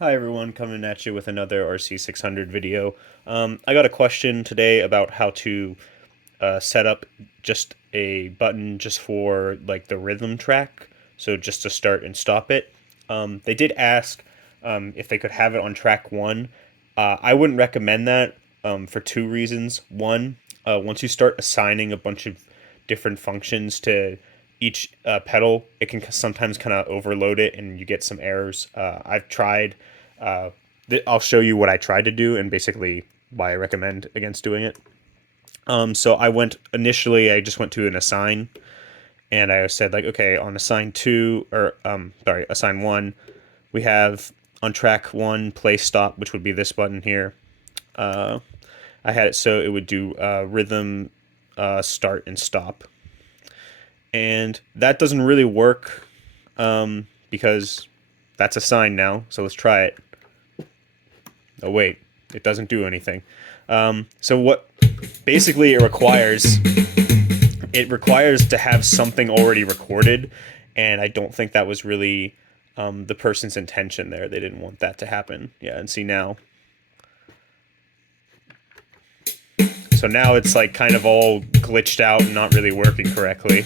Hi everyone, coming at you with another RC-600 video. I got a question today about how to set up just a button just for like the rhythm track, so just to start and stop it. They did ask if they could have it on track one. I wouldn't recommend that for two reasons. One, once you start assigning a bunch of different functions to each pedal, it can sometimes kind of overload it and you get some errors. I've tried. Uh, I'll show you what I tried to do and basically why I recommend against doing it. So I just went to an assign and I said like, okay, on assign two or sorry, assign one, we have on track one play stop, which would be this button here. Uh, I had it so it would do rhythm start and stop, and that doesn't really work because that's assigned now. So let's try it. Oh wait, it doesn't do anything. So what basically it requires to have something already recorded, and I don't think that was really the person's intention there. They didn't want that to happen. Yeah, and see now. So now it's like kind of all glitched out and not really working correctly.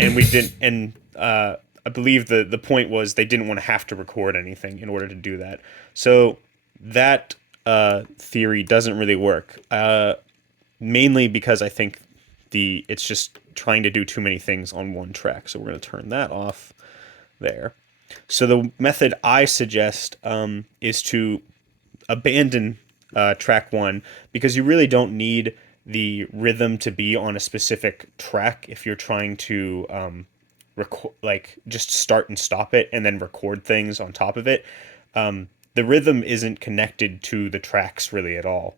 And we didn't, and I believe the point was they didn't want to have to record anything in order to do that. So that theory doesn't really work. Mainly because I think it's just trying to do too many things on one track. So we're going to turn that off there. So the method I suggest is to abandon track one, because you really don't need the rhythm to be on a specific track if you're trying to like just start and stop it and then record things on top of it. The rhythm isn't connected to the tracks really at all,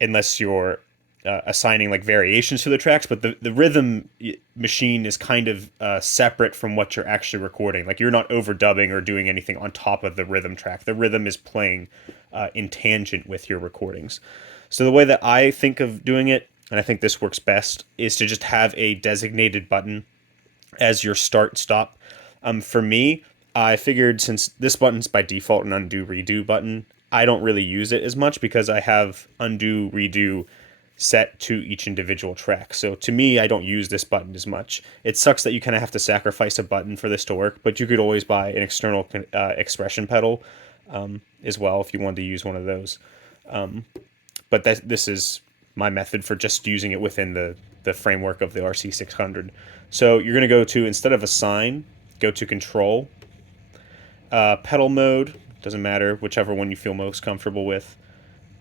unless you're assigning like variations to the tracks, but the rhythm machine is kind of separate from what you're actually recording. Like you're not overdubbing or doing anything on top of the rhythm track. The rhythm is playing in tangent with your recordings. So the way that I think of doing it, and I think this works best, is to just have a designated button as your start stop. For me, I figured since this button's by default an undo redo button, I don't really use it as much because I have undo redo set to each individual track. So to me, I don't use this button as much. It sucks that you kind of have to sacrifice a button for this to work, but you could always buy an external expression pedal as well if you wanted to use one of those. But this is my method for just using it within the framework of the RC-600. So you're going to go to, instead of assign, go to control, pedal mode, doesn't matter, whichever one you feel most comfortable with.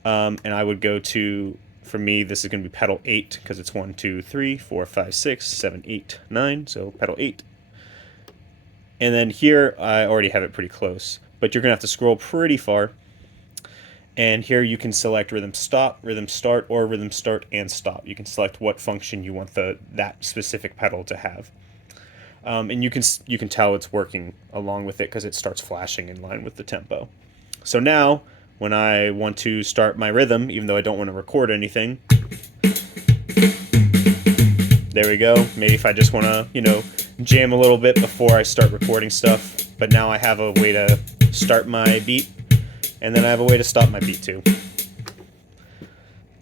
And I would go to, for me, this is going to be pedal 8 because it's 1, 2, 3, 4, 5, 6, 7, 8, 9. So pedal 8. And then here, I already have it pretty close, but you're going to have to scroll pretty far. And here you can select rhythm stop, rhythm start, or rhythm start and stop. You can select what function you want that specific pedal to have. And you can tell it's working along with it because it starts flashing in line with the tempo. So now, when I want to start my rhythm, even though I don't want to record anything, there we go. Maybe if I just want to, jam a little bit before I start recording stuff, but now I have a way to start my beat, and then I have a way to stop my beat too.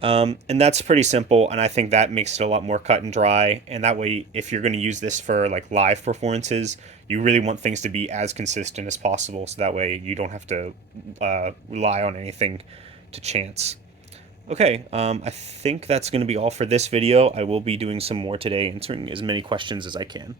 And that's pretty simple, and I think that makes it a lot more cut and dry. And that way, if you're going to use this for like live performances, you really want things to be as consistent as possible, so that way you don't have to rely on anything to chance. Okay, I think that's going to be all for this video. I will be doing some more today, answering as many questions as I can.